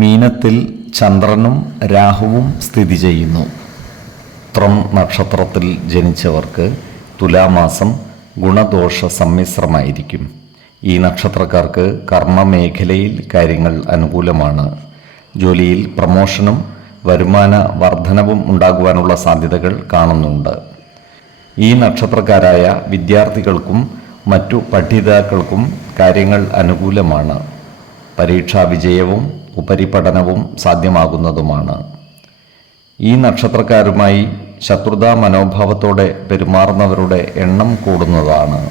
മീനത്തിൽ ചന്ദ്രനും രാഹുവും സ്ഥിതി ചെയ്യുന്നു. ത്രം നക്ഷത്രത്തിൽ ജനിച്ചവർക്ക് തുലാമാസം ഗുണദോഷ സമ്മിശ്രമായിരിക്കും. ഈ നക്ഷത്രക്കാർക്ക് കർമ്മമേഖലയിൽ കാര്യങ്ങൾ അനുകൂലമാണ്. ജോലിയിൽ പ്രമോഷനും വരുമാന വർധനവും ഉണ്ടാകുവാനുള്ള സാധ്യതകൾ കാണുന്നുണ്ട്. ഈ നക്ഷത്രക്കാരായ വിദ്യാർത്ഥികൾക്കും മറ്റു പഠിതാക്കൾക്കും കാര്യങ്ങൾ അനുകൂലമാണ്. പരീക്ഷാ വിജയവും ഉപരിപഠനവും സാധ്യമാകുന്നതുമാണ്. ഈ നക്ഷത്രക്കാരുമായി ശത്രുതാ മനോഭാവത്തോടെ പെരുമാറുന്നവരുടെ എണ്ണം കൂടുന്നതാണ്.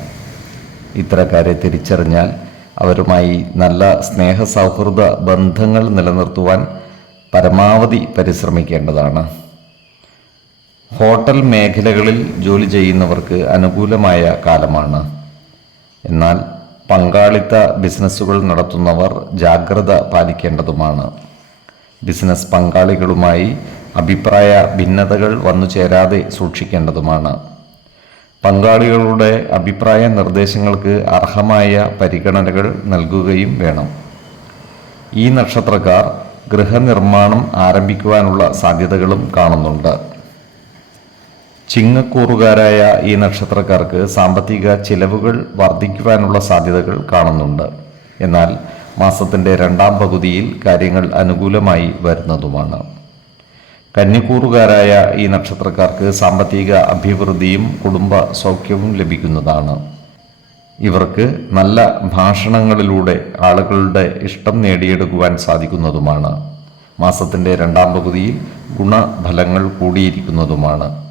ഇത്തരക്കാരെ തിരിച്ചറിഞ്ഞാൽ അവരുമായി നല്ല സ്നേഹ സൗഹൃദ ബന്ധങ്ങൾ നിലനിർത്തുവാൻ പരമാവധി പരിശ്രമിക്കേണ്ടതാണ്. ഹോട്ടൽ മേഖലകളിൽ ജോലി ചെയ്യുന്നവർക്ക് അനുകൂലമായ കാലമാണ്. എന്നാൽ പങ്കാളിത്ത ബിസിനസ്സുകൾ നടത്തുന്നവർ ജാഗ്രത പാലിക്കേണ്ടതുമാണ്. ബിസിനസ് പങ്കാളികളുമായി അഭിപ്രായ ഭിന്നതകൾ വന്നു ചേരാതെ സൂക്ഷിക്കേണ്ടതുമാണ്. പങ്കാളികളുടെ അഭിപ്രായ നിർദ്ദേശങ്ങൾക്ക് അർഹമായ പരിഗണനകൾ നൽകുകയും വേണം. ഈ നക്ഷത്രക്കാർ ഗൃഹനിർമ്മാണം ആരംഭിക്കുവാനുള്ള സാധ്യതകളും കാണുന്നുണ്ട്. ചിങ്ങക്കൂറുകാരായ ഈ നക്ഷത്രക്കാർക്ക് സാമ്പത്തിക ചിലവുകൾ വർദ്ധിക്കുവാനുള്ള സാധ്യതകൾ കാണുന്നുണ്ട്. എന്നാൽ മാസത്തിന്റെ രണ്ടാം പകുതിയിൽ കാര്യങ്ങൾ അനുകൂലമായി വരുന്നതുമാണ്. കന്നിക്കൂറുകാരായ ഈ നക്ഷത്രക്കാർക്ക് സാമ്പത്തിക അഭിവൃദ്ധിയും കുടുംബ സൗഖ്യവും ലഭിക്കുന്നതാണ്. ഇവർക്ക് നല്ല ഭാഷണങ്ങളിലൂടെ ആളുകളുടെ ഇഷ്ടം നേടിയെടുക്കുവാൻ സാധിക്കുന്നതുമാണ്. മാസത്തിന്റെ രണ്ടാം പകുതിയിൽ ഗുണഫലങ്ങൾ കൂടിയിരിക്കുന്നതുമാണ്.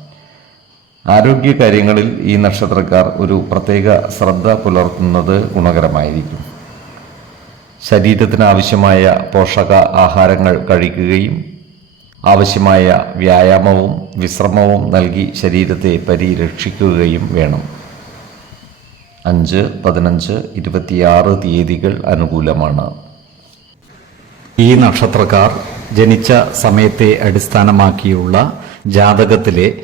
ആരോഗ്യകാര്യങ്ങളിൽ ഈ നക്ഷത്രക്കാർ ഒരു പ്രത്യേക ശ്രദ്ധ പുലർത്തുന്നത് ഗുണകരമായിരിക്കും. ശരീരത്തിന് ആവശ്യമായ പോഷക ആഹാരങ്ങൾ കഴിക്കുകയും ആവശ്യമായ വ്യായാമവും വിശ്രമവും നൽകി ശരീരത്തെ പരിരക്ഷിക്കുകയും വേണം. അഞ്ച് പതിനഞ്ച് ഇരുപത്തിയാറ് തീയതികൾ അനുകൂലമാണ്. ഈ നക്ഷത്രക്കാർ ജനിച്ച സമയത്തെ അടിസ്ഥാനമാക്കിയുള്ള ജാതകത്തിലെ